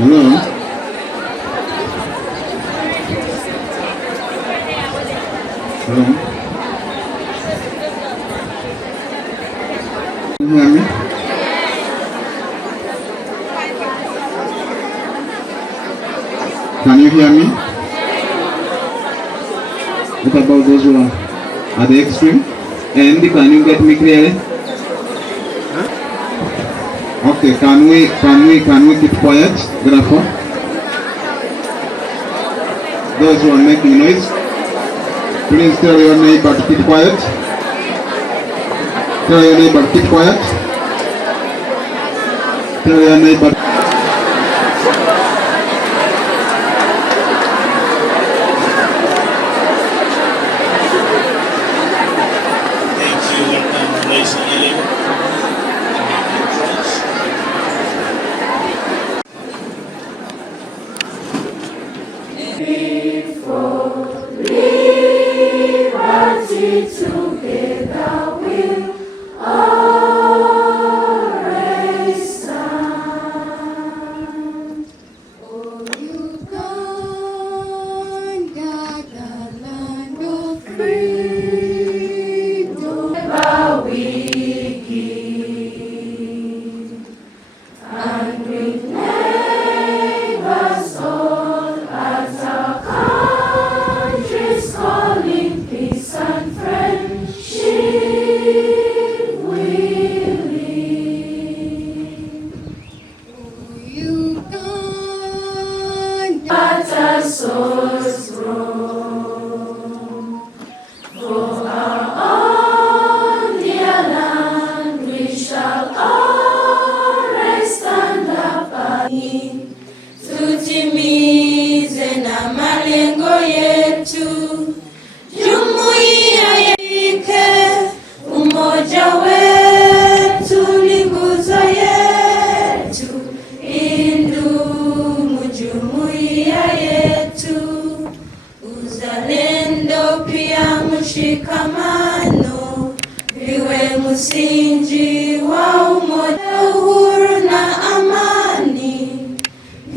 Hello? Hello? Can you hear me? Can you hear me? What about those who are at the extreme? And can you get me clearly? Okay, can we keep quiet, therefore? Those who are making noise, please tell your neighbor to keep quiet. Tell your neighbor to keep quiet. Tell your neighbor. Together we'll always stand. msingi wa umoja, uhuru na amani,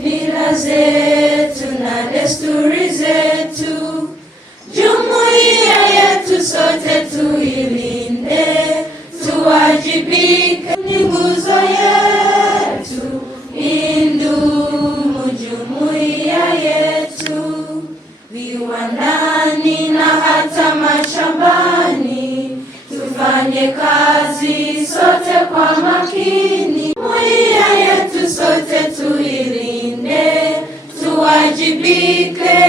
mila zetu na desturi zetu, jumuiya yetu sote tuilinde, tuwajibike, ni nguzo yetu, indumu jumuiya yetu, viwandani na hata mashambani, tufanye kazi sote kwa makini, jumuiya yetu sote tuilinde, tuwajibike,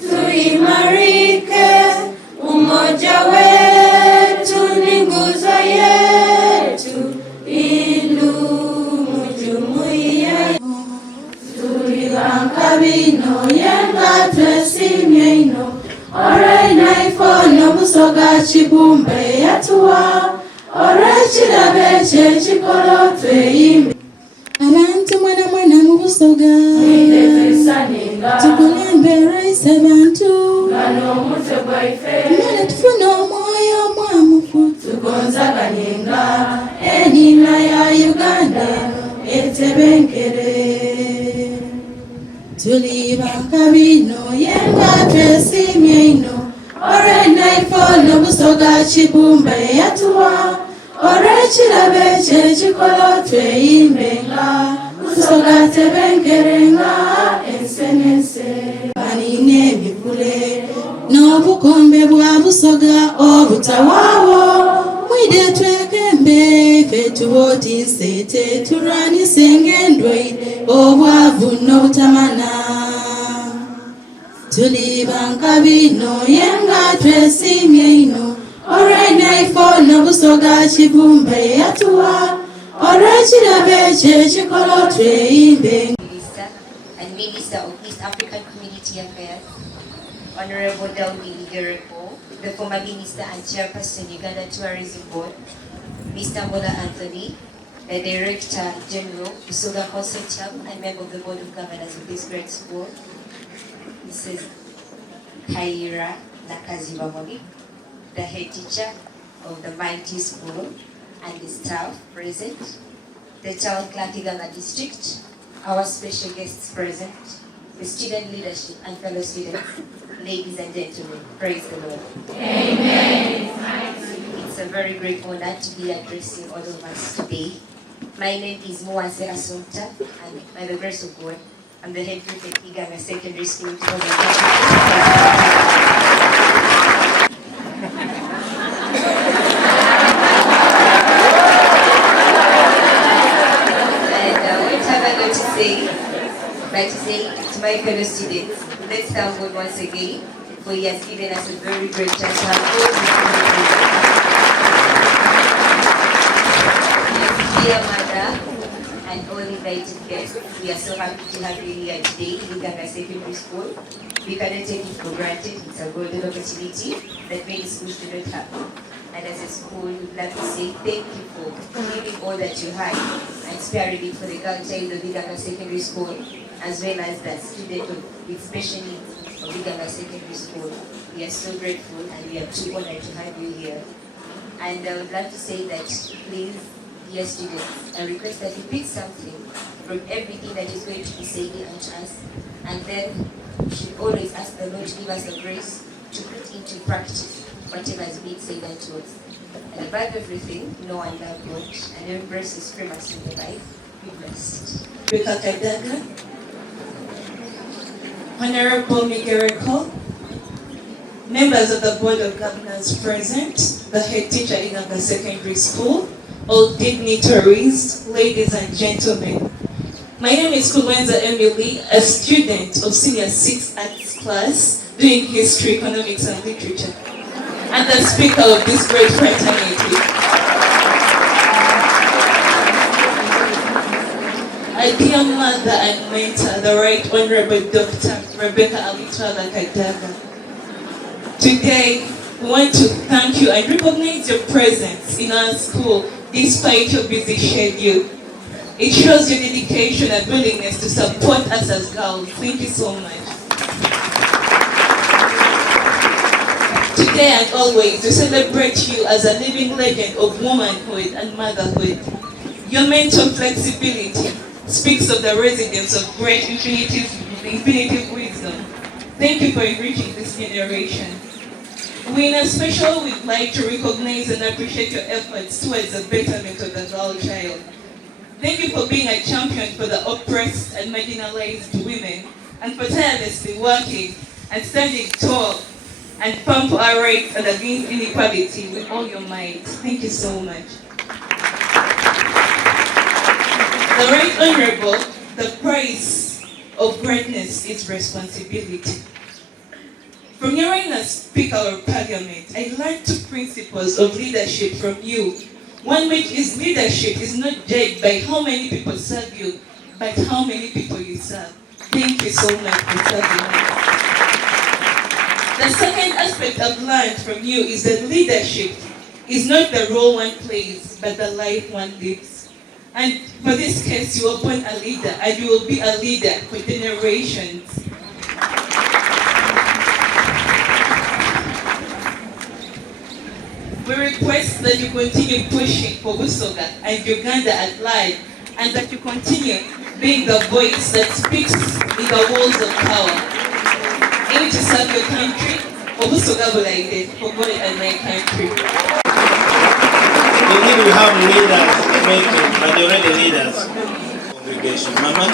tuimarike, umoja wetu ni nguzo yetu, indumu jumuiya. Tulibanga bino yenga twesimye ino, ore naifono Busoga chibumbe yatuwa, ore chirabe chekikolo tweyimbe. Abantu mwana mu Busoga, tukulembera ise bantu, mwana tufuna omwoyo mwamufu, tugonzaganyenga enina ya Uganda etebenkere. Tulibanga bino yenga twesimye ino, ore naifono Busoga chibumbe yatuwa, ore chirabe chekikolo tweyimbenga, Busoga tebenkerenga ensenese. banine ebikule n'obukombe bwa Busoga obutawawo, mwide twekembe ffe tuboti nsete, tulwanise eng'endwaire obwavu n'obutamana. Tulibanga bino yenga twesimye ino, ore naifono Busoga chibumbe yatuwa, ore chirabe chekikolo tweyimbe. And Minister of East African Community Affairs, Honorable Daudi Iganga, the former Minister and Chairperson, Uganda Tourism Board, Mr. Mola Anthony, the Director General, Busoga Consortium, and member of the Board of Governors of this great school, Mrs. Kaira Nakazibamoni, the head teacher of the mighty school, and the staff present, the town clerk Iganga district, our special guests present, the student leadership and fellow students, ladies and gentlemen, praise the Lord. Amen. It's a very great honor to be addressing all of us today. My name is Mwase Assumpta, and by the grace of God, I'm the head prefect at Iganga Secondary School. I'd like to say to my fellow students, let's thank God once again, for He has given us a very great chance to have all this. Dear Mother and all invited guests, we are so happy to have you here today in Iganga Secondary School. We cannot take it for granted. It's a golden opportunity that many schools do not have. And as a school, we'd like to say thank you for giving all that you had and sparing it for the girl child of Iganga Secondary School, as well as the student with special needs of Iganga Secondary School. We are so grateful and we are too honored to have you here. And I would like to say that please, dear students, I request that you pick something from everything that is going to be said unto us, and then we should always ask the Lord to give us the grace to put into practice whatever is being said unto us. And above everything, know and love God and embrace His supremacy in your life. Be blessed. Kadaga, Honorable Miguel, members of the Board of Governors present, the head teacher in Iganga Secondary School, all dignitaries, ladies and gentlemen. My name is Kulwenza Emily, a student of Senior 6 Arts class doing History, Economics and Literature, and the speaker of this great fraternity. My dear mother and mentor, the Right Honorable Dr. Rebecca Alitwala Kadaga. Today, we want to thank you and recognize your presence in our school despite your busy schedule. It shows your dedication and willingness to support us as girls. Thank you so much. Today and always, we celebrate you as a living legend of womanhood and motherhood. Your mental flexibility speaks of the residence of great infinitive wisdom. Thank you for enriching this generation. We in a special would like to recognize and appreciate your efforts towards the betterment of the girl child. Thank you for being a champion for the oppressed and marginalized women, and for tirelessly working and standing tall and firm for our rights and against inequality with all your might. Thank you so much. The Right Honorable, the price of greatness is responsibility. From hearing as Speaker of Parliament, I learned two principles of leadership from you. One which is leadership is not judged by how many people serve you, but how many people you serve. Thank you so much for serving us. The second aspect I've learned from you is that leadership is not the role one plays, but the life one lives. And for this case, you are born a leader, and you will be a leader for generations. We request that you continue pushing for Busoga and Uganda at large, and that you continue being the voice that speaks in the walls of power. Aim to serve your country, for Busoga Bulaide, for God and my country. We need to have leaders making, but they're already leaders. Congregation, Mama.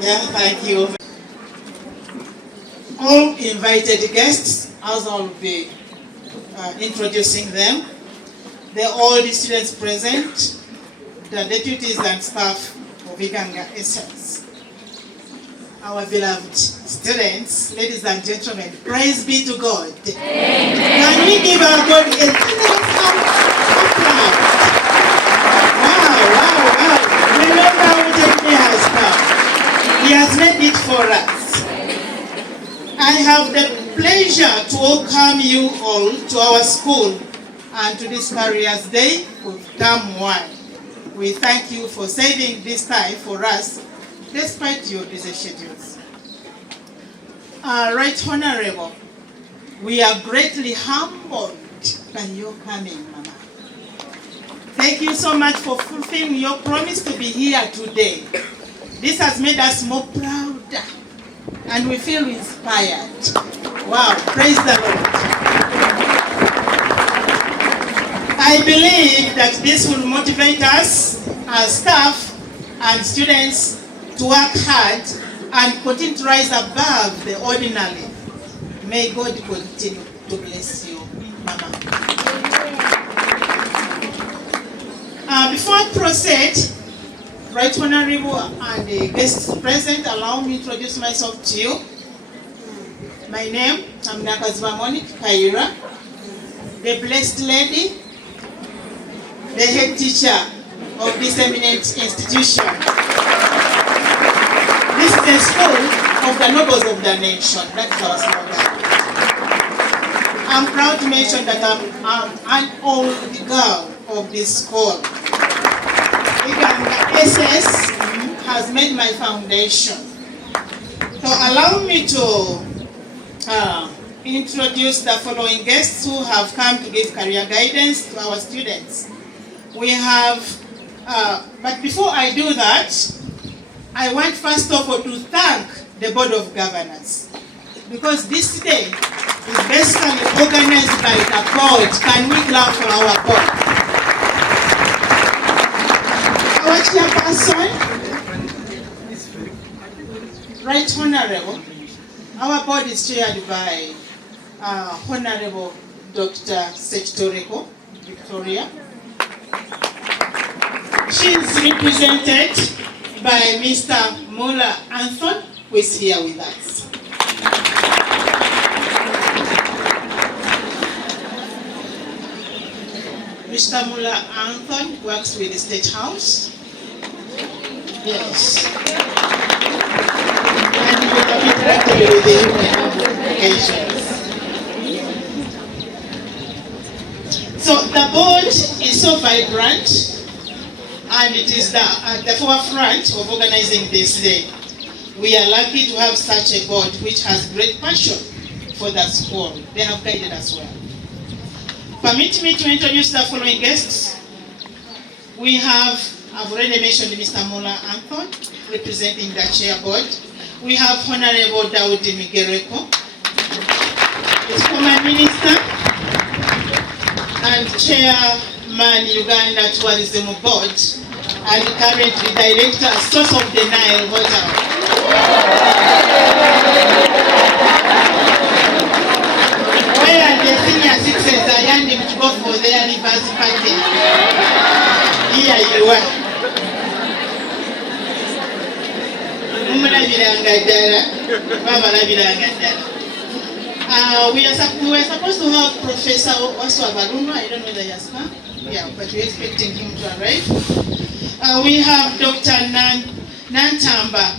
Yeah, thank you. All invited guests, as I'll be introducing them, all the students present, the deputies and staff of Iganga SS. Our beloved students, ladies and gentlemen, praise be to God. Amen. Can we give our God a applause? Wow. Remember what he has done. He has made it for us. I have the pleasure to welcome you all to our school and to this Careers Day of Term 1. We thank you for saving this time for us, despite your busy schedules. Right Honorable, we are greatly humbled by your coming, Mama. Thank you so much for fulfilling your promise to be here today. This has made us more proud, and we feel inspired. Wow, praise the Lord. I believe that this will motivate us as staff and students to work hard and continue to rise above the ordinary. May God continue to bless you, Mama. Before I proceed, Right Honorable and the guests present, allow me to introduce myself to you. My name, I'm Nakazwa Monique Kaira, the blessed lady, the head teacher of this eminent institution. This is the school of the nobles of the nation. That's our slogan. I'm proud to mention that I'm an old girl of this school. Iganga SS has made my foundation. So allow me to introduce the following guests who have come to give career guidance to our students. We have, but before I do that, I want first of all to thank the Board of Governors, because this day is basically organized by the board. Can we clap for our board? Our chairperson, Right Honorable, our board is chaired by Honorable Dr. Sechitoreko Victoria. She is represented by Mr. Mola Anthony, who is here with us. Mr. Mola Anthony works with the State House. Yes. And he will be directly with the occasions. So the board is so vibrant, and it is at the forefront of organizing this day. We are lucky to have such a board which has great passion for the school. They have guided us well. Permit me to introduce the following guests. We have, I've already mentioned Mr. Mola Anthony, representing the chair board. We have Honorable Daudi Migereko, former minister and chairman Uganda Tourism Board, and currently director, Source of the Nile Hotel. Where the senior citizens are yearning to go for their anniversary party. Here you are. We were supposed to have Professor also Abaluma. I don't know whether he has come. Yeah, but we're expecting him to arrive. We have Dr. Nantamba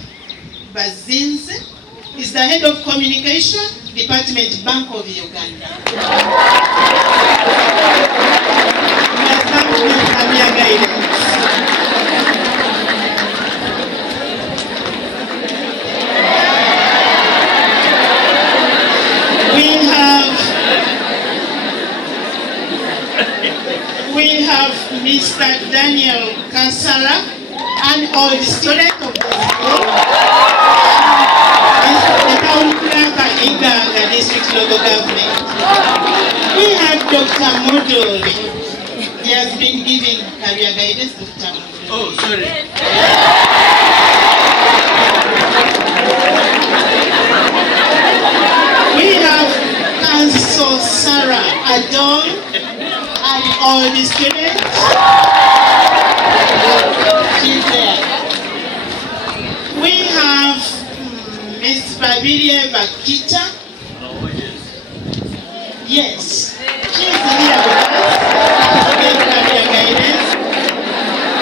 Bazinze. He's the head of communication, Department Bank of Uganda. We have come to Camia Guidance. We have Mr. Daniel Kansala and all the students of the school. The town clerk at Iganga District Local Government. We have Dr. Modoli. He has been giving career guidance to Dr. Modoli. Oh, sorry. We have Council Sarah Adon and all the students. She's there. We have Miss Babirie Bakita. Yes, she's here with us to give career guidance.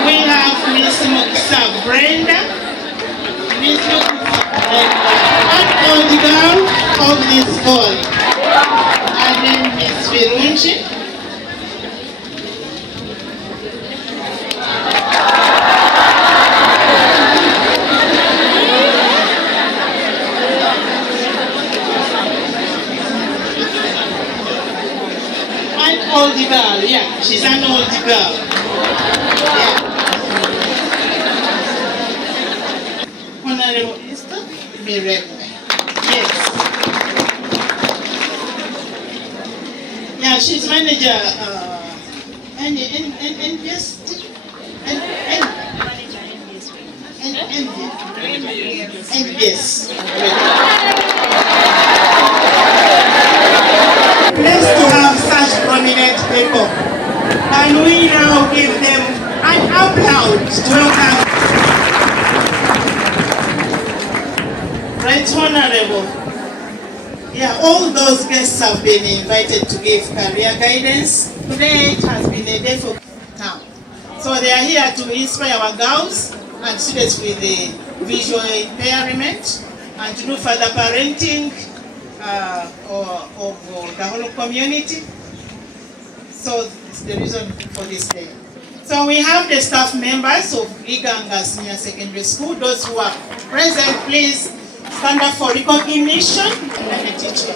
We have Miss Muksa Brenda, Miss Muksa Brenda, and all the girl of this school. And then Miss Virunchi. Old girl, yeah, she's an old girl. Yeah. Honorable Esther Mirek. Yes. Yeah, she's manager and yes. Blessed to have such prominent people, and we now give them an applause to welcome. Right, Honorable. Yeah, all those guests have been invited to give career guidance. Today it has been a day for town. So they are here to inspire our girls and students with the visual impairment and to do further parenting of the whole community. So it's the reason for this day. So we have the staff members of Iganga Secondary School. Those who are present, please stand up for recognition and the teacher.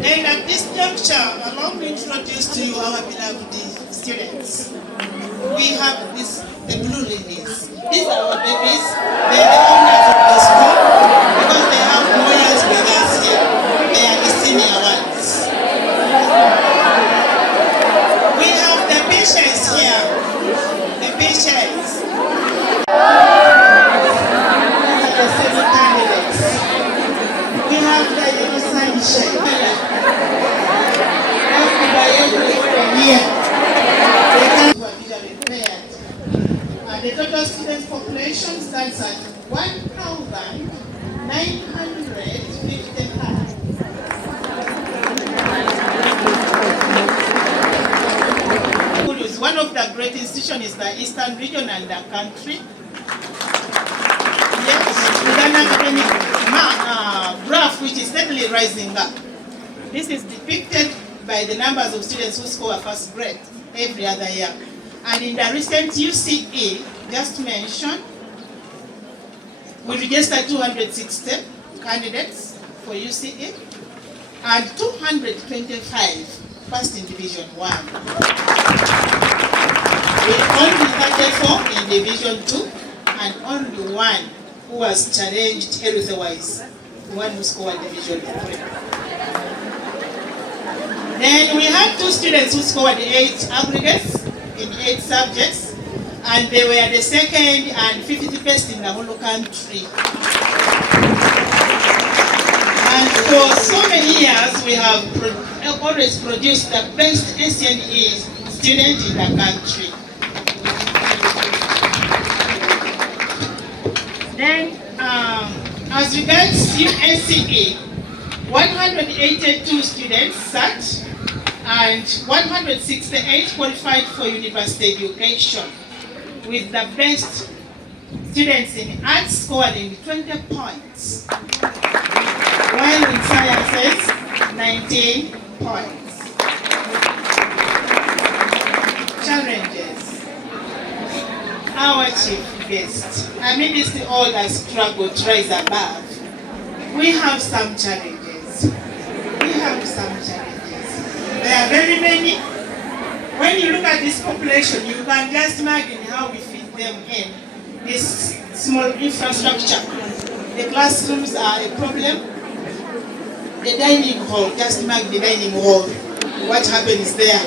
Then at this juncture, allow me to introduce to you our beloved students. We have the blue ladies. These are our babies. They are the owners of the school because they have more years with us here. They are the senior ones. We have the patients here. The patients. The seven candidates. We have the yellow sunshine. Here. The total student population stands at 1,955. One of the great institutions is the Eastern region and the country. Yes, with an academic graph which is steadily rising up. This is depicted by the numbers of students who score a first grade every other year. And in the recent UCE, just mentioned, We registered 260 candidates for UCE and 225 passed in Division 1. We only 34 in Division 2 and only one who was challenged health-wise, the one who scored Division 3. Then we had 2 students who scored 8 aggregates in 8 subjects, and they were the 2nd and 50th best in the whole country. And for so many years, we have always produced the best SNE student in the country. Then, as regards USCE, 182 students sat and 168 qualified for university education, with the best students in arts scoring 20 points, while in sciences, 19 points. Challenges. Our chief guest, amidst all the struggle to rise above, we have some challenges. There are very many. When you look at this population, you can just imagine how we fit them in this small infrastructure. The classrooms are a problem. The dining hall, just imagine the dining hall. What happens there?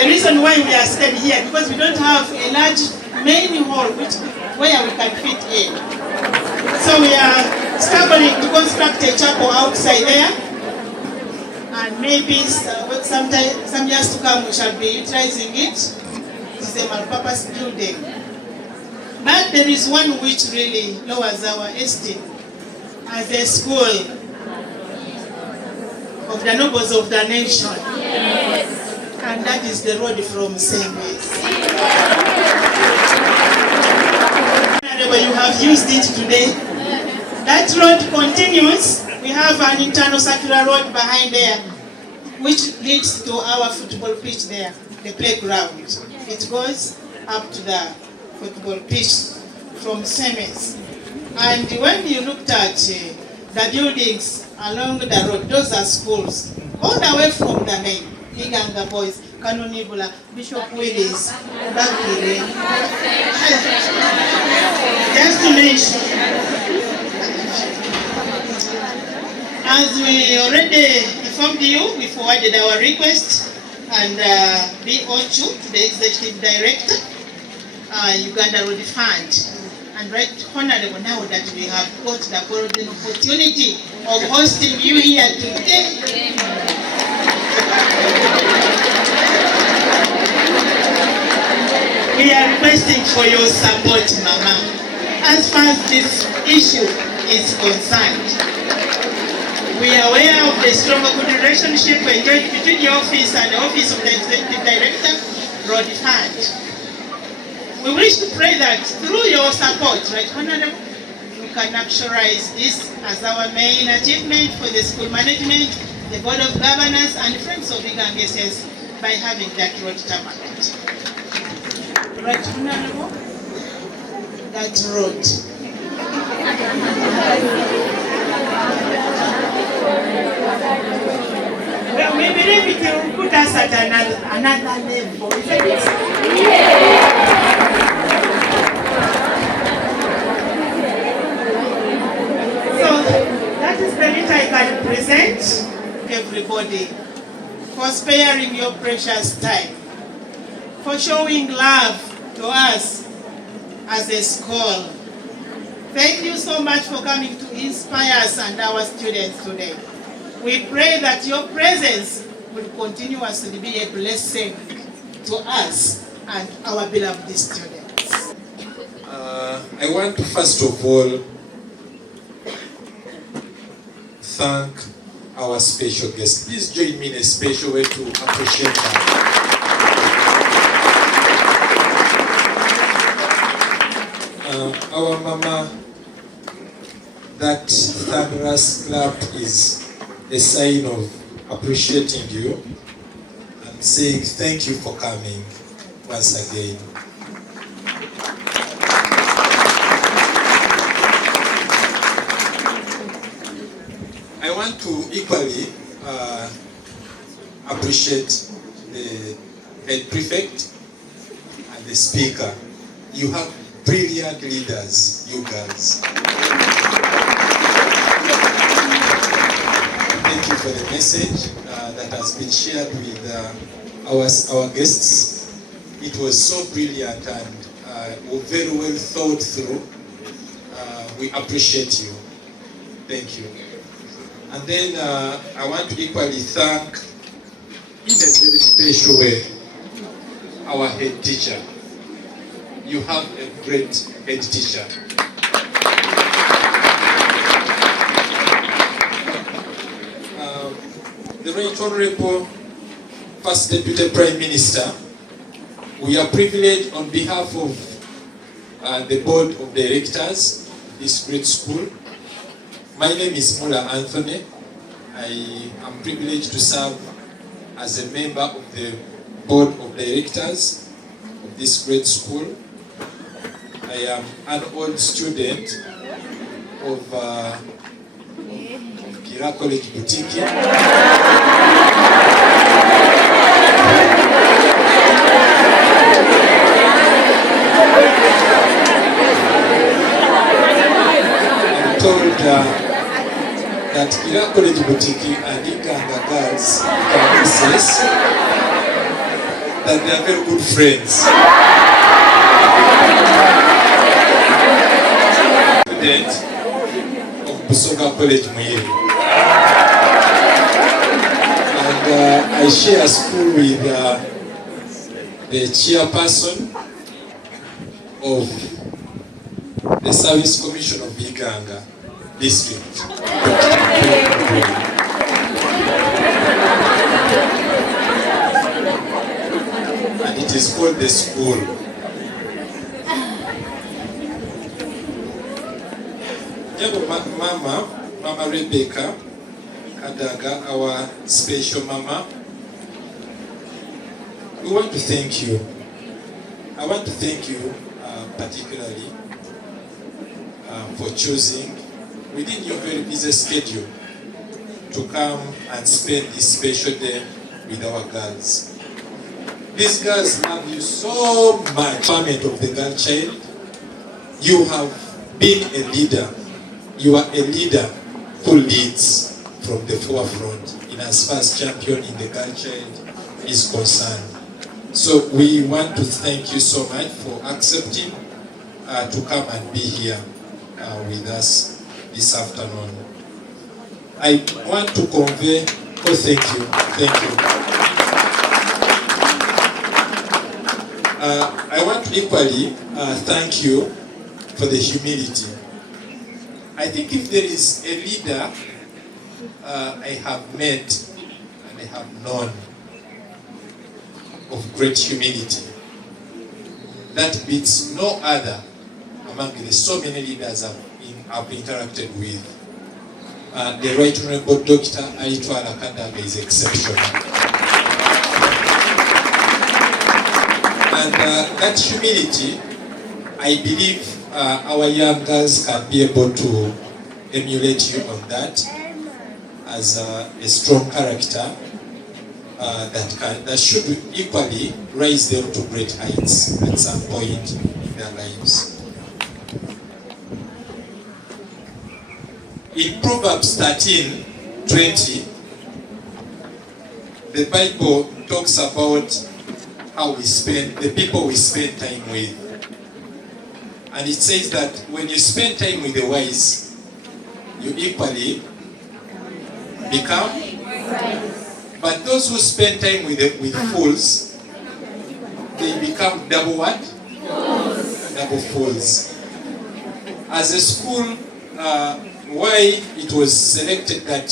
The reason why we are staying here, because we don't have a large main hall where we can fit in. So we are struggling to construct a chapel outside there. And maybe some years to come we shall be utilizing it. It's a multi-purpose building. But there is one which really lowers our esteem as a school of the nobles of the nation. Yes. And that is the road from Semis. You have used it today. That road continues. We have an internal circular road behind there, which leads to our football pitch there, the playground. It goes up to the football pitch from Semis. And when you looked at the buildings along the road, those are schools, all the way from the main, Iganga Boys, Kanonibula, Bishop Willis, Bakile. Just to mention, as we already informed you, we forwarded our request and BO2 to the Executive Director, Uganda Road Fund. And right honorable, now that we have got the golden opportunity of hosting you here today. We are requesting for your support, Mama, as far as this issue is concerned. We are aware of the strong good relationship enjoyed between your office and the office of the Executive Director, Road Fund. We wish to pray that through your support, right, Honorable, we can actualize this as our main achievement for the school management, the Board of Governors, and Friends of Iganga SS by having that road tarmacked. Right, Honorable? That road. Well, we believe it will put us at another level, isn't it? Yeah. So, that is the letter I can present everybody for sparing your precious time, for showing love to us as a school. Thank you so much for coming to inspire us and our students today. We pray that your presence will continuously be a blessing to us and our beloved students. I want to first of all thank our special guest. Please join me in a special way to appreciate her. Our mama, that thunderous clap is a sign of appreciating you and saying thank you for coming once again. I want to equally appreciate the head prefect and the speaker. You have brilliant leaders, you girls. Thank you for the message that has been shared with our guests. It was so brilliant and very well thought through. We appreciate you. Thank you. And then I want to equally thank, in a very special way, our head teacher. You have a great head teacher. The Right Honorable First Deputy Prime Minister, we are privileged on behalf of the Board of Directors of this great school. My name is Mula Anthony. I am privileged to serve as a member of the Board of Directors of this great school. I am an old student of Kira College Boutique. I'm told that Kira College Boutique and Iganga girls can assess that they are very good friends. Student of Busoga College Muyeri. And I share a school with the chairperson of the Service Commission of Iganga District. And it is called the school. Mama Rebecca Kadaga, our special mama, we want to thank you. I want to thank you particularly for choosing within your very busy schedule to come and spend this special day with our girls. These girls love you so much. Empowerment of the girl child. You have been a leader. You are a leader who leads from the forefront in as far as champion in the girl child is concerned. So we want to thank you so much for accepting to come and be here with us this afternoon. I want to convey, thank you. I want to equally thank you for the humility. I think if there is a leader I have met and I have known of great humility, that beats no other among the so many leaders I've interacted with. The Right Honorable Dr. Aitwala Kadaga is exceptional. And that humility, I believe our young girls can be able to emulate you on that as a strong character that should equally raise them to great heights at some point in their lives. In Proverbs 13:20, the Bible talks about how we spend, the people we spend time with. And it says that when you spend time with the wise, you equally become. But those who spend time with fools, they become double what? Fools. Double fools. As a school, why it was selected that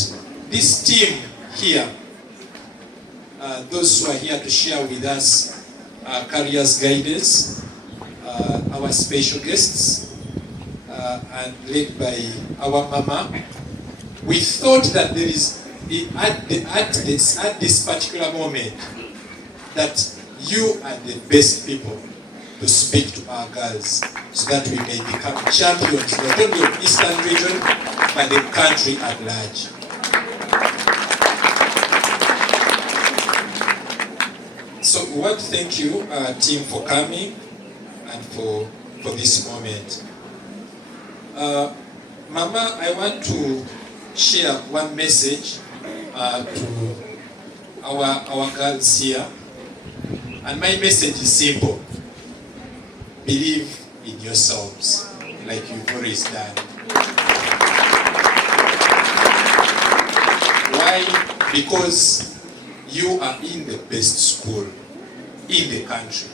this team here, those who are here to share with us careers guidance, our special guests, and led by our mama, we thought that there is at this particular moment that you are the best people to speak to our girls so that we may become champions not only of Eastern region but the country at large. So we want to thank you, team, for coming and for this moment. Mama, I want to share one message to our girls here. And my message is simple. Believe in yourselves, like you've always done. Why? Because you are in the best school in the country.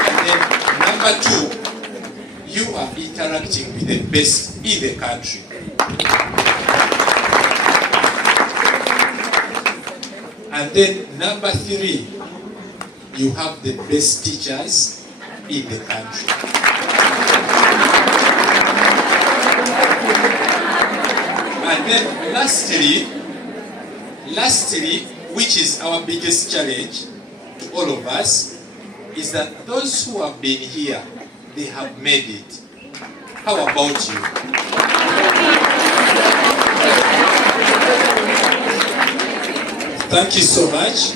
And then number two, you are interacting with the best in the country. And then number three, you have the best teachers in the country. And then lastly, which is our biggest challenge to all of us, is that those who have been here, they have made it. How about you? Thank you so much.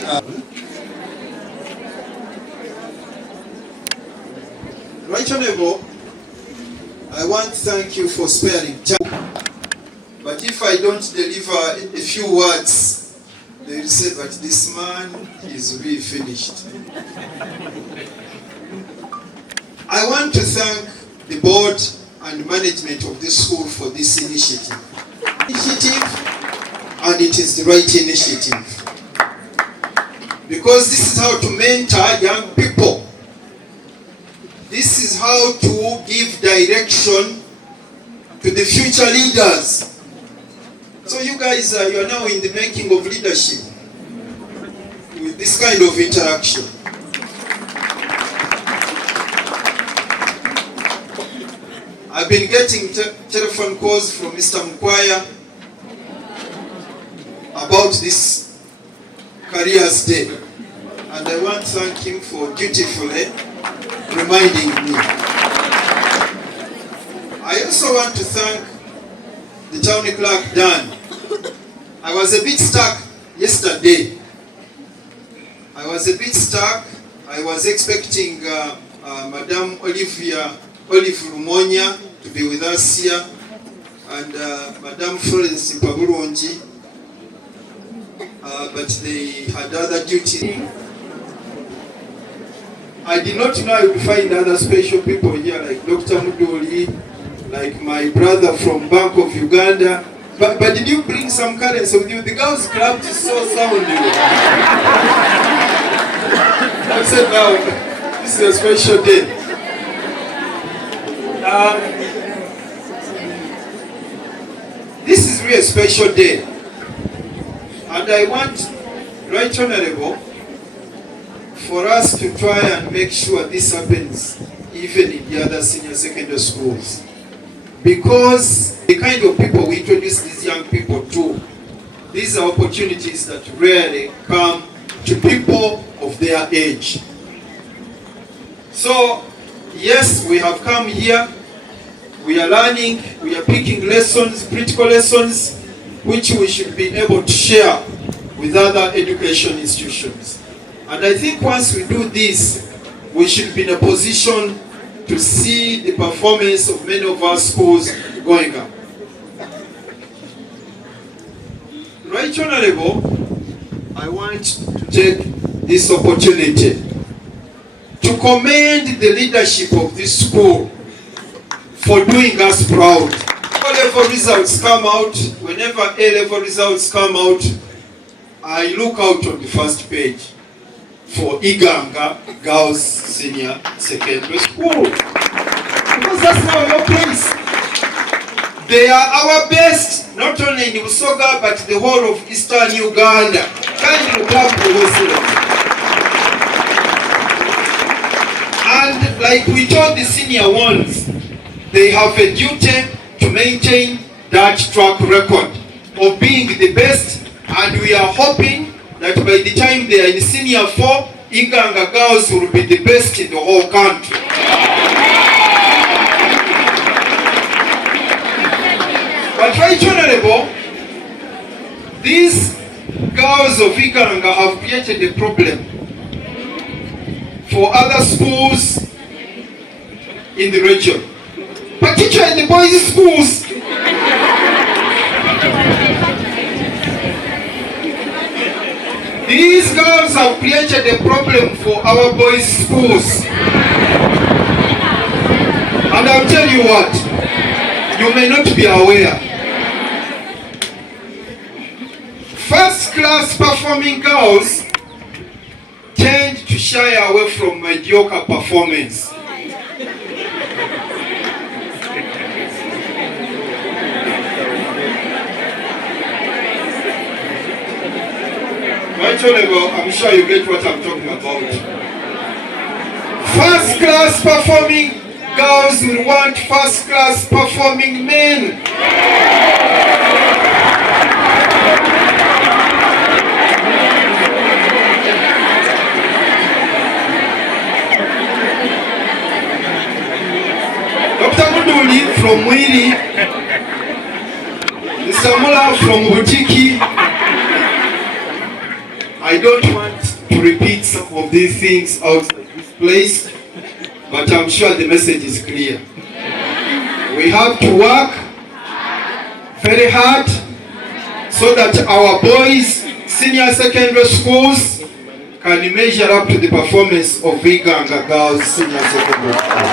Right Honorable, I want to thank you for sparing time. But if I don't deliver a few words, they will say, but this man is really finished. I want to thank the board and management of this school for this initiative. And it is the right initiative. Because this is how to mentor young people. This is how to give direction to the future leaders. So you guys, you are now in the making of leadership with this kind of interaction. I've been getting telephone calls from Mr. Mkwaya about this Careers Day, and I want to thank him for dutifully reminding me. I also want to thank the town clerk, Dan. I was a bit stuck yesterday. I was expecting Madame Olive Rumonya to be with us here, and Madame Florence Mpaburungi, but they had other duties. I did not know I would find other special people here, like Dr. Mudoli, like my brother from Bank of Uganda. But did you bring some currency with you? The girls clapped so soundly. I said, now, this is a special day. This is really a special day. And I want, Right Honorable, for us to try and make sure this happens even in the other senior secondary schools. Because the kind of people we introduce these young people to, these are opportunities that rarely come to people of their age. So, yes, we have come here, we are learning, we are picking lessons, critical lessons, which we should be able to share with other education institutions. And I think once we do this, we should be in a position to see the performance of many of our schools going up. Right Honorable, I want to take this opportunity to commend the leadership of this school for doing us proud. O-level results come out, whenever A-level results come out, I look out on the first page for Iganga Girls Senior Secondary School. Because that's now your place. They are our best, not only in Busoga, but the whole of Eastern Uganda. Kindly clap for yourself. And like we told the senior ones, they have a duty to maintain that track record of being the best, and we are hoping that by the time they are in senior 4, Iganga girls will be the best in the whole country. But Right Honorable, these girls girls of Iganga have created a problem for other schools in the region, particularly the boys' schools. These girls have created a problem for our boys' schools. And I'll tell you what, you may not be aware. First-class performing girls tend to shy away from mediocre performance. Right, I'm sure you get what I'm talking about. First-class performing girls will want first-class performing men. Dr. Muduli from Mwiri, Mr. Mula from Butiki. I don't want to repeat some of these things outside this place, but I'm sure the message is clear. We have to work very hard so that our boys, senior secondary schools, can measure up to the performance of Iganga girls senior secondary school.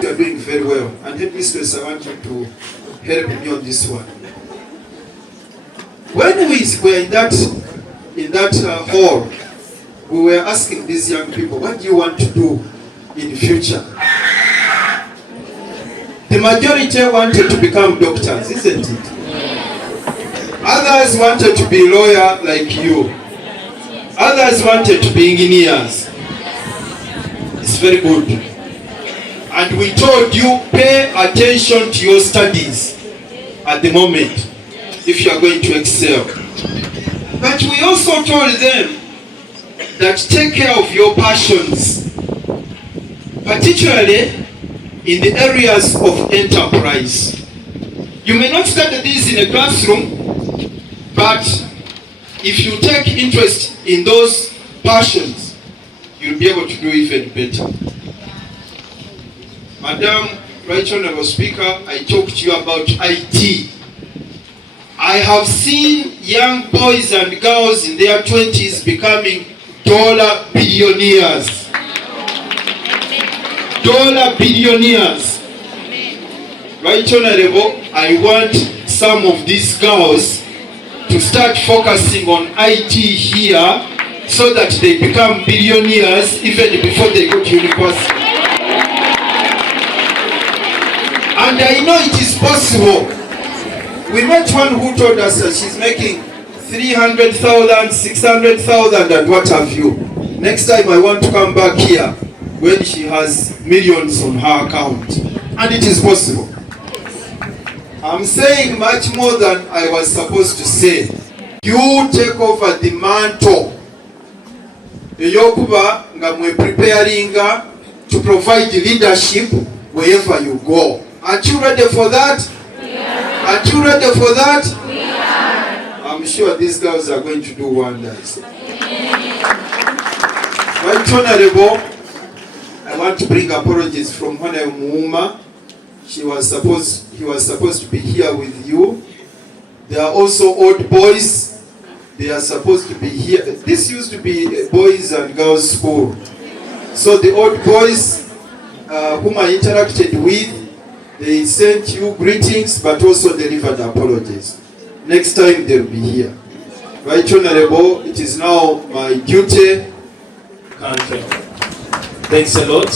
You are doing very well, and headmistress, I want you to help me on this one. When we were in that hall, we were asking these young people, what do you want to do in the future? The majority wanted to become doctors, isn't it? Others wanted to be lawyer like you. Others wanted to be engineers. It's very good. And we told you, pay attention to your studies at the moment if you are going to excel. But we also told them that take care of your passions, particularly in the areas of enterprise. You may not study this in a classroom, but if you take interest in those passions, you'll be able to do even better. Madam Right Honorable Speaker, I talked to you about IT. I have seen young boys and girls in their 20s becoming dollar billionaires. Dollar billionaires. Right Honorable, I want some of these girls to start focusing on IT here so that they become billionaires even before they go to university. And I know it is possible. We met one who told us that she's making 300,000, 600,000 and what have you. Next time I want to come back here when she has millions on her account. And it is possible. I'm saying much more than I was supposed to say. You take over the mantle. Yokuba nga mwe preparing to provide leadership wherever you go. Aren't you ready for that? We are. Aren't you ready for that? We are. I'm sure these girls are going to do wonders. Right Honorable, I want to bring apologies from Honorable Muuma. He was supposed to be here with you. There are also old boys. They are supposed to be here. This used to be a boys and girls school. So the old boys whom I interacted with, they sent you greetings but also delivered apologies. Next time they'll be here. Right Honorable, it is now my duty. Country. Thanks a lot,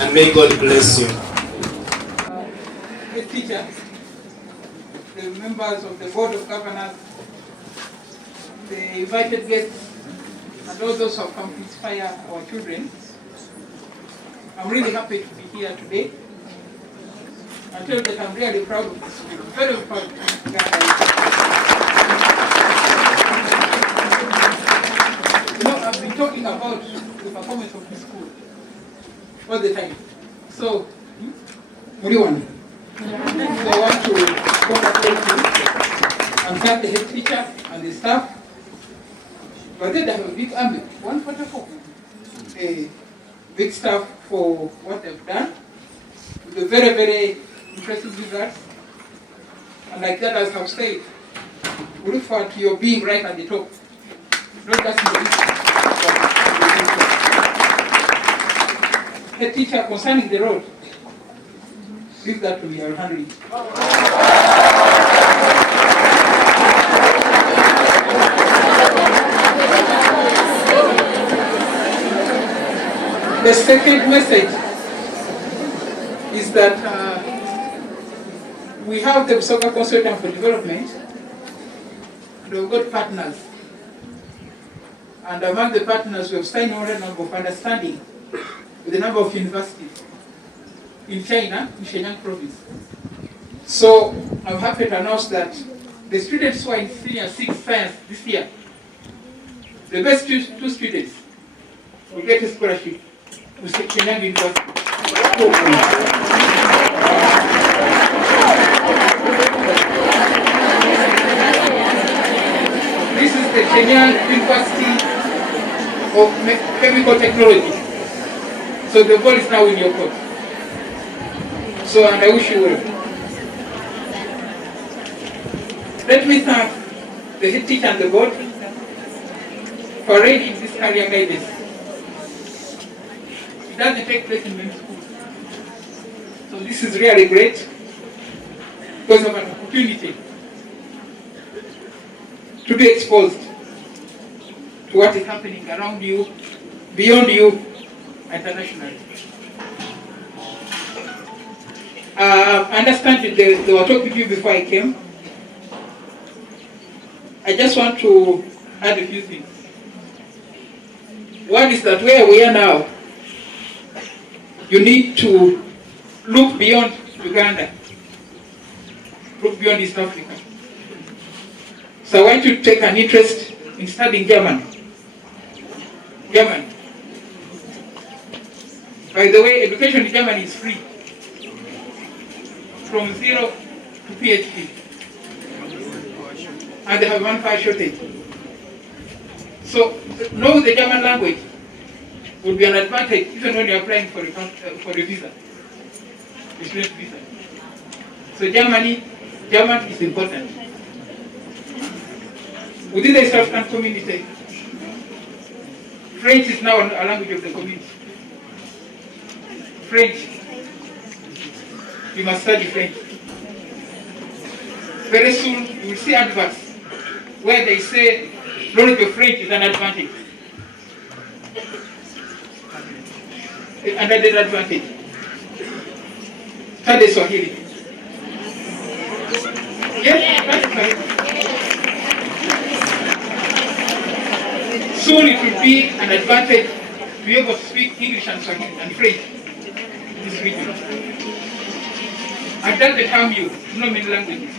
and may God bless you. The teachers, the members of the Board of Governors, the invited guests, and all those who have come to inspire our children. I'm really happy to be here today. I tell you that I'm really proud of this school. Very proud of this school. You know, I've been talking about the performance of this school all the time. So, what do you want? So I want to congratulate you. and thank the head teacher and the staff. But then they have a big army, 144. A big staff for what they've done. With a very, very impressive results. And like that, as I've said, we look forward to your being right at the top. Not just in the list, but head teacher concerning the road. Leave that to me, I'll handle it. The second message is that we have the Busoga Consortium for Development, and we've got partners. And among the partners, we have signed Memorandum of Understanding with a number of universities in China, in Shenyang province. So I'm happy to announce that the students who are in senior 6 science this year, the best two students will get a scholarship to Shenyang University. This is the Shenyang University of Chemical Technology. So the ball is now in your court. So, and I wish you well. Let me thank the head teacher and the board for arranging this career guidance. It doesn't take place in many schools. So this is really great because of an opportunity to be exposed to what is happening around you, beyond you, internationally. I understand that they were talking to you before I came. I just want to add a few things. One is that where we are now, you need to look beyond Uganda, look beyond East Africa. So I want you to take an interest in studying German. German. By the way, education in Germany is free. From 0 to PhD. And they have manpower shortage. So, know the German language will be an advantage even when you're applying for a visa. A student visa. So German is important. Within the East African community, French is now a language of the community. French. You must study French. Very soon you will see adverts where they say knowledge of French is an advantage. Another advantage. Study Swahili. Yes, that's right. Soon it will be an advantage to be able to speak English and Swahili and French in this region. And doesn't harm you to know many languages.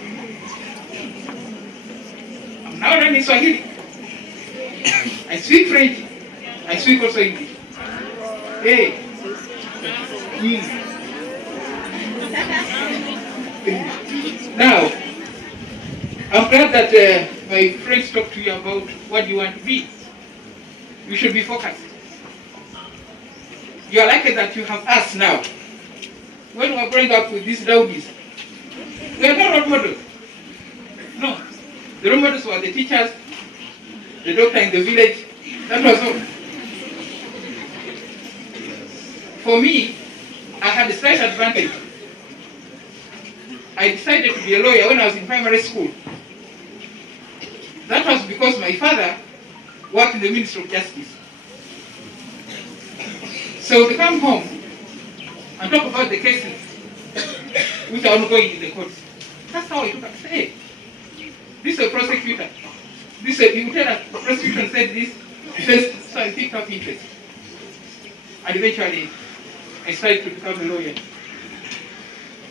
I'm now learning Swahili. I speak French. I speak also English. Hey. Now, I'm glad that my friends talked to you about what you want to be. You should be focused. You are lucky that you have us now. When we were growing up with these rowdies, we had no role models. No. The role models were the teachers, the doctor in the village. That was all. For me, I had a slight advantage. I decided to be a lawyer when I was in primary school. That was because my father worked in the Ministry of Justice. So to come home and talk about the cases which are ongoing in the courts, that's how I took it. Hey, this is a prosecutor. This is you tell us the prosecution said this, so I picked up interest. And eventually I started to become a lawyer.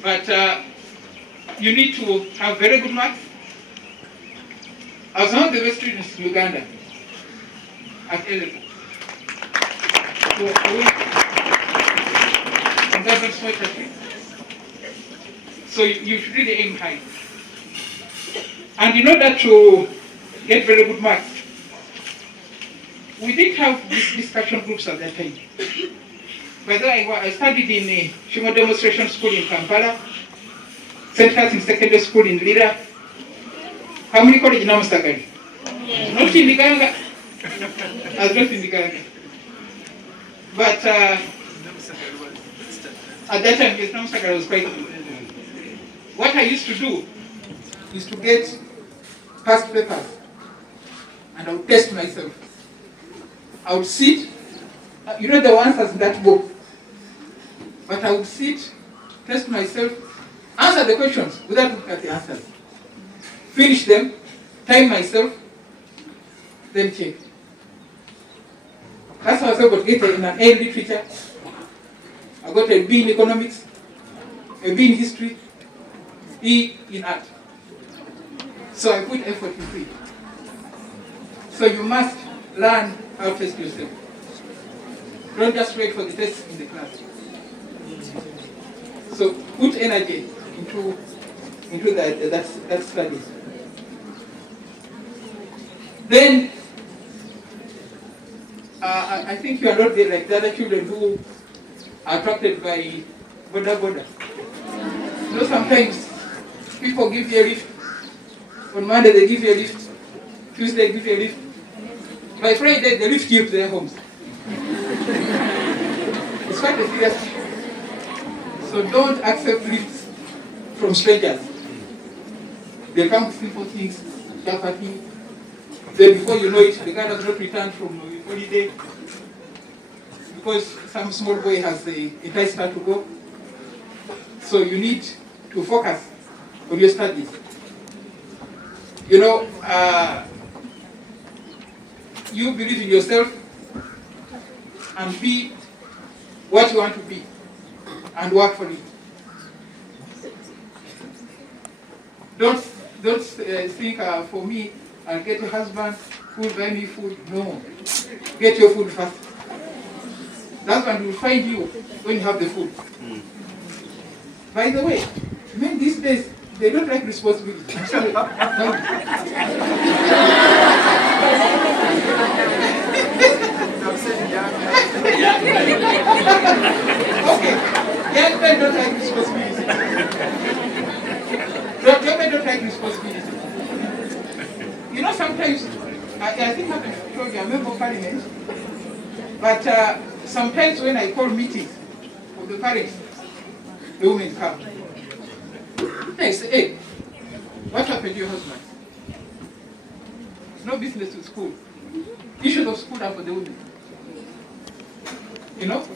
But you need to have very good marks. I was one of the best students in Uganda at A-level. And that's not smart. So you should really aim high. And in order to get very good marks, we didn't have these discussion groups at that time. By the way, I studied in the Shenyang Demonstration School in Kampala, St. Catherine's Secondary School in Lira. How many colleges in Amasagari? Not in Iganga. I was not in Iganga. But at that time, Amasagari was quite good. What I used to do is to get past papers and I would test myself. I would sit, you know the answers in that book, but I would sit, test myself, answer the questions without looking at the answers. Finish them, time myself, then check. That's how I was able to get an A in literature. I got a B in economics, a B in history, E in art. So I put effort into it. So you must learn how to test yourself. Don't just wait for the test in the class. So put energy into that study. Then I think you are not there like the other children who are attracted by boda. You know, sometimes people give you a lift. On Monday they give you a lift. Tuesday they give you a lift. By Friday they lift you to their homes. It's quite a serious issue. So don't accept lifts from strangers. They come with simple things, chapati. Then before you know it, the guy does not return from holiday because some small boy has enticed her to go. So you need to focus on your studies. You know, you believe in yourself and be what you want to be and work for it. Don't think for me, I'll get a husband who will buy me food. No. Get your food first. That one will find you when you have the food. By the way, men these days, they don't like responsibility. Okay. Young men don't like responsibility. Young men don't like responsibility. You know, sometimes, I think I've told you, I'm a member of parliament, but sometimes when I call meetings of the parents, the women come. They say, hey, what happened to your husband? It's no business with school. Issues of school are for the women. You know?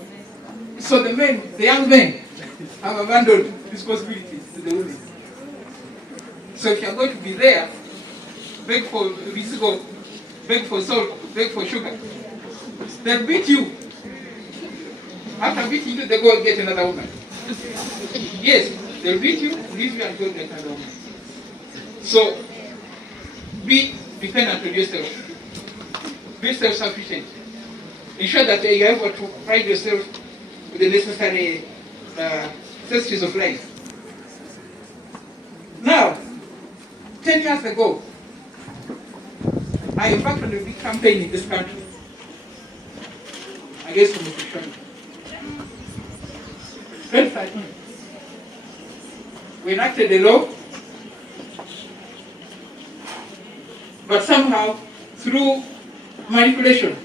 So the young men have abandoned responsibilities to the women. So if you're going to be there, beg for risico, beg for salt, beg for sugar, they'll beat you. After beating you, they go and get another woman. Yes, they'll beat you, leave you and go get another woman. So, be dependent on yourself. Be self-sufficient. Ensure that you're able to provide yourself with the necessary necessities of life. Now, 10 years ago, I embarked on a big campaign in this country against homosexuality. 2013, we enacted the law, but somehow, through manipulation,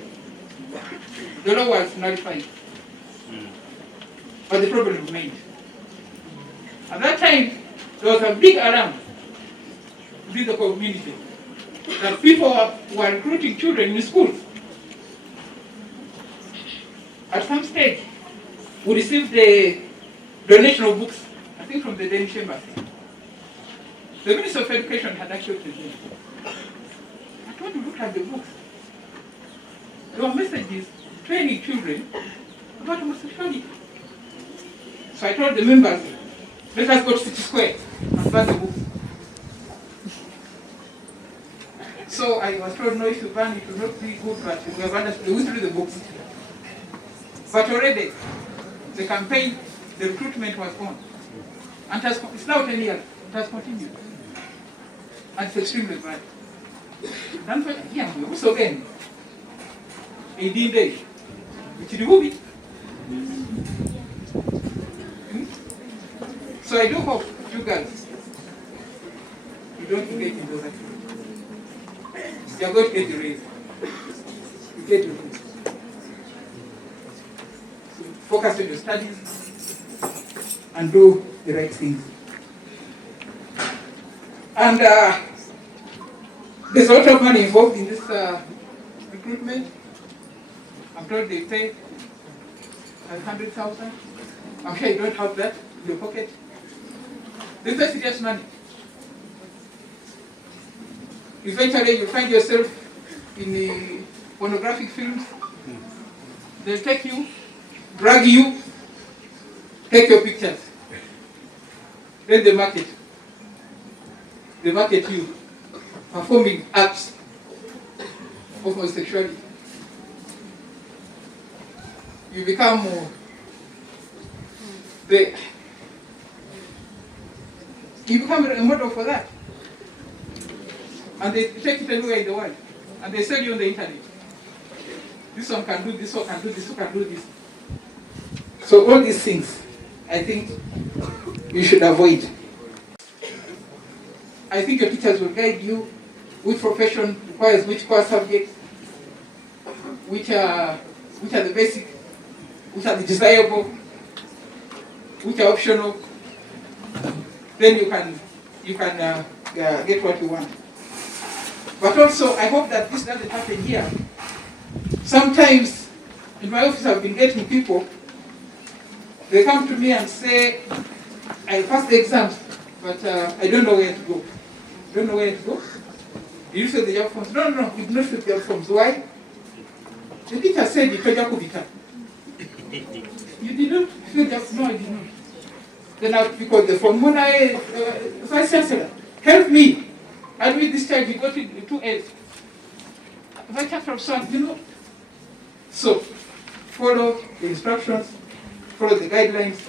the law was nullified. But the problem remained. At that time, there was a big alarm within the community that people were recruiting children in schools. At some stage, we received the donation of books, I think from the Danish embassy. The Minister of Education had accepted them. But when you look at the books, there were messages training children about homosexuality. So I told the members, let us go to City Square and burn the books. So I was told, no, if you burn it will not be good, but we have understood, we withdrew the books. But already, the campaign, the recruitment was on. And it's now 10 years, it has continued. and it's extremely bad. Then yeah, we also again. 18 days. Which is the movie. So I do hope you guys, you don't engage in those activities. You are going to get the raise. You get the raise. So focus on your studies and do the right things. And there's a lot of money involved in this recruitment. I'm told they pay 500,000. I'm sure you don't have that in your pocket. They pay serious money. Eventually you find yourself in the pornographic films. They'll take you, drag you, take your pictures. Then they market you, performing acts of homosexuality. You become a model for that. And they take it anywhere in the world. And they sell you on the internet. This one can do this, one can do this, one can do this. So all these things, I think you should avoid. I think your teachers will guide you which profession requires which core subjects, which are the basic, which are the desirable, which are optional. Then you can get what you want. But also, I hope that this doesn't happen here. Sometimes, in my office, I've been getting people, they come to me and say, I passed the exams, but I don't know where to go. Don't know where to go? Did you fill the job forms? No, you did not fill the job forms. Why? The teacher said you told you. You did not fill the job forms? No, I did not. Then I pick out the form. When I, Vice Chancellor, help me. And with this child, we got it 2 A's. Vice Chancellor, son, you know. So, follow the instructions, follow the guidelines,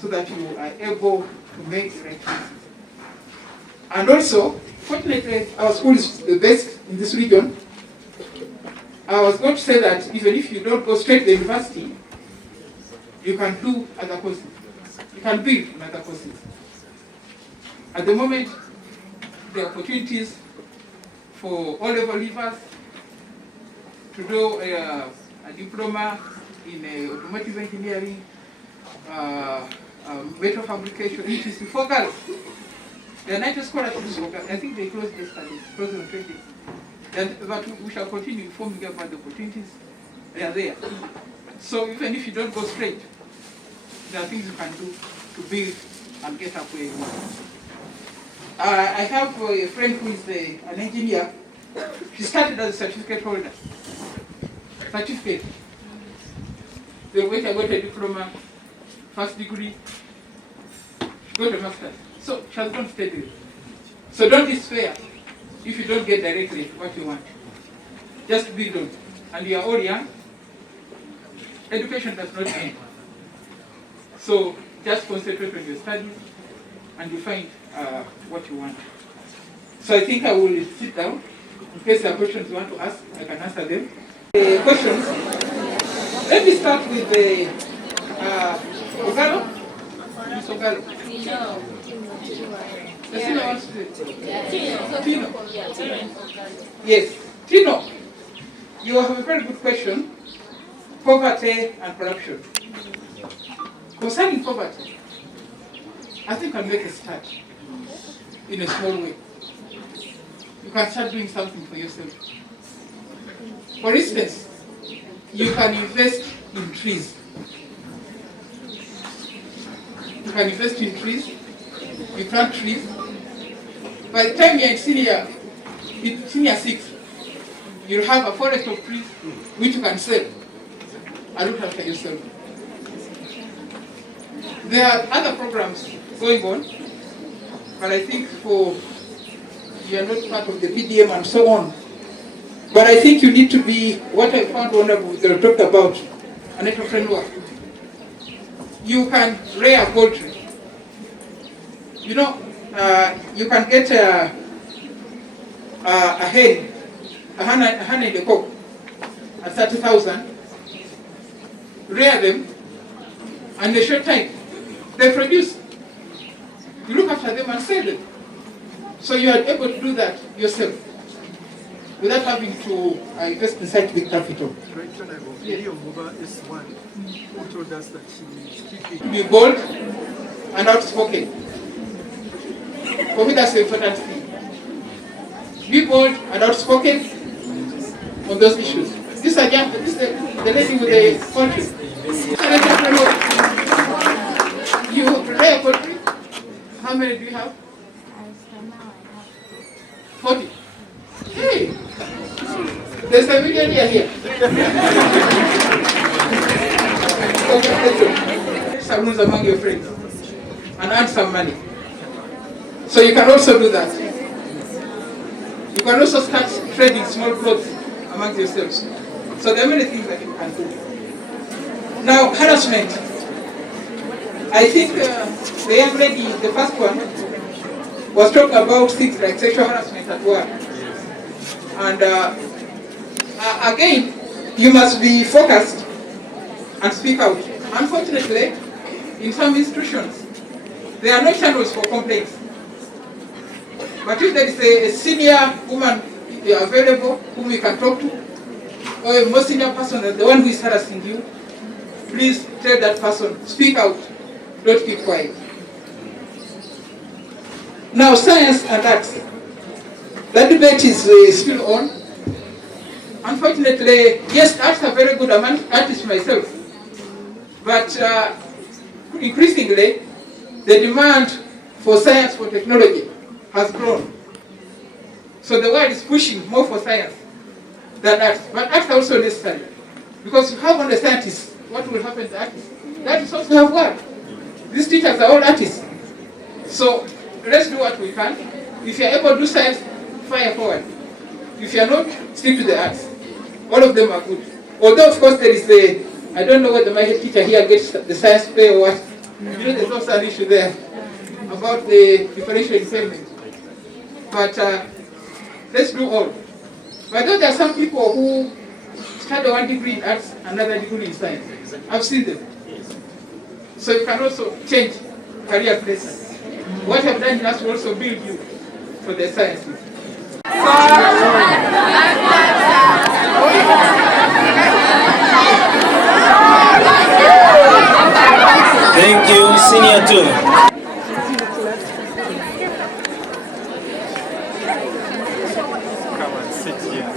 so that you are able to make the right choices. And also, fortunately, our school is the best in this region. I was going to say that even if you don't go straight to the university, you can do other courses. You can build in other courses. At the moment, there are opportunities for all-level leavers to do a diploma in automotive engineering, metal fabrication, etc. for girls. There are 90 scholarships for girls. I think they closed their studies, 2020. But we shall continue informing about the opportunities. They are there. So even if you don't go straight, there are things you can do to build and get up where you want. I have a friend who is an engineer. She started as a certificate holder. Certificate. Then wait, I got a diploma, first degree, she got a master's. So she has gone steadily. So don't despair if you don't get directly what you want. Just build on. And you are all young. Education does not end. So just concentrate on your studies and you find what you want. So I think I will sit down. In case there are questions you want to ask, I can answer them. Questions? Let me start with the Ogalo. Miss Ogalo. Tino wants to Tino. Yes. Tino, you have a very good question. Poverty and corruption. Concerning poverty, I think I'll make a start in a small way. You can start doing something for yourself. For instance, you can invest in trees. You can invest in trees. You plant trees. By the time you're in senior 6, you'll have a forest of trees which you can sell and look after yourself. There are other programs going on, but I think you are not part of the PDM and so on. But I think you need to be, what I found wonderful, they talked about, an entrepreneur. You can rear poultry. You know, you can get a hen in the cock at 30,000, rear them, and in a short time, they produce. You look after them and sell them. So you are able to do that yourself without having to invest in scientific capital. Yes. Who told us that he is keeping. Be bold and outspoken. For me, that's the important thing. Be bold and outspoken on those issues. This is the lady with the poultry. You prepare poultry? How many do you have? 40. Hey! There's a millionaire here. Saloons among your friends and earn some money. So you can also do that. You can also start trading small clothes among yourselves. So there are many things that you can do. Now, harassment. I think the young lady, the first one, was talking about things like sexual harassment at work. And again, you must be focused and speak out. Unfortunately, in some institutions, there are no channels for complaints. But if there is a senior woman available whom you can talk to, or a more senior person, the one who is harassing you, please tell that person, speak out, don't keep quiet. Now, science and arts. That debate is still on. Unfortunately, yes, arts are very good. I'm an artist myself. But increasingly, the demand for science, for technology, has grown. So the world is pushing more for science than arts. But arts are also necessary. Because you have only scientists, what will happen to artists? The artists also have work. These teachers are all artists. So let's do what we can. If you're able to do science, fire forward. If you're not, stick to the arts. All of them are good. Although, of course, there is I don't know whether my head teacher here gets the science pay or what. You know, there's also an issue there about the differential impairment. But let's do all. But then there are some people who study one degree in arts, another degree in science. I've seen them. So you can also change career places. What I've done in arts will also build you for the sciences. Thank you, Senior 2. Come and sit here.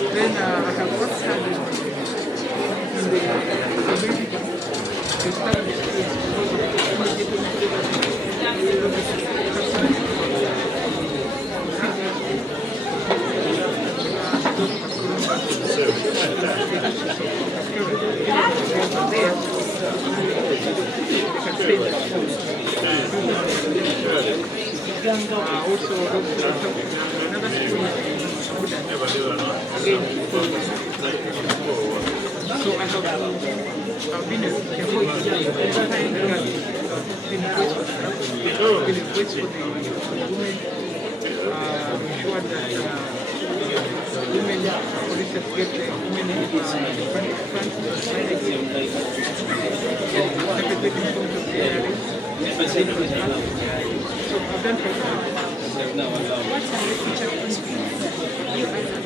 Then I have worked hard in the community to study the also another school. So I have been a voice for the women, ensure that women police get women so I've done for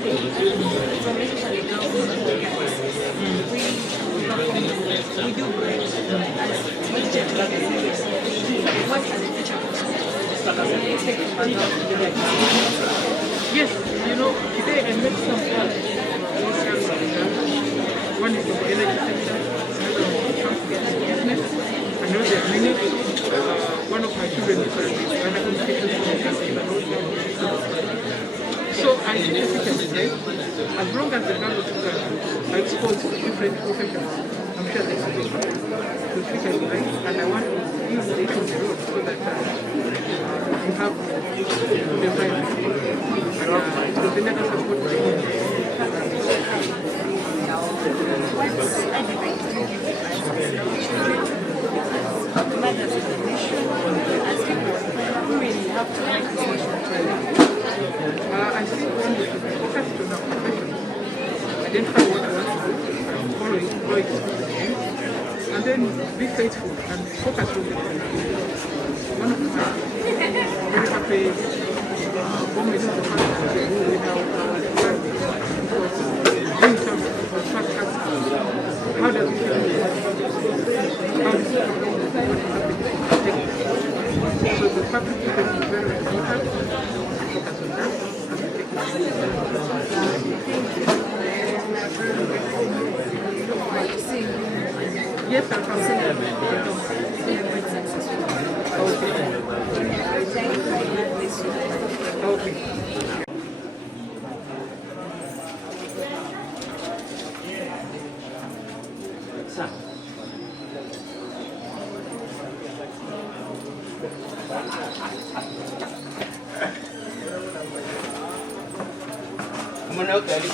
especially now we do great as what are the future Yes, you know, today I met some one is the energy sector, another one is transport business, another many. One of my children is an education. So I think the future is there. As long as the girls are exposed to different professions, I'm sure they can do it. The future is bright, and I want to use the road so that you have the right to the next support. mothers of the nation, as people who really have to make decisions. I think one is to focus on our profession, identify what I want to do, follow it to the end, and then be faithful and focus on the one of the very happy moments of the family with our family was doing some podcast. How does it feel? How does it feel? So the public is very important. Focus on that. Yes, I'll come. Okay. Okay.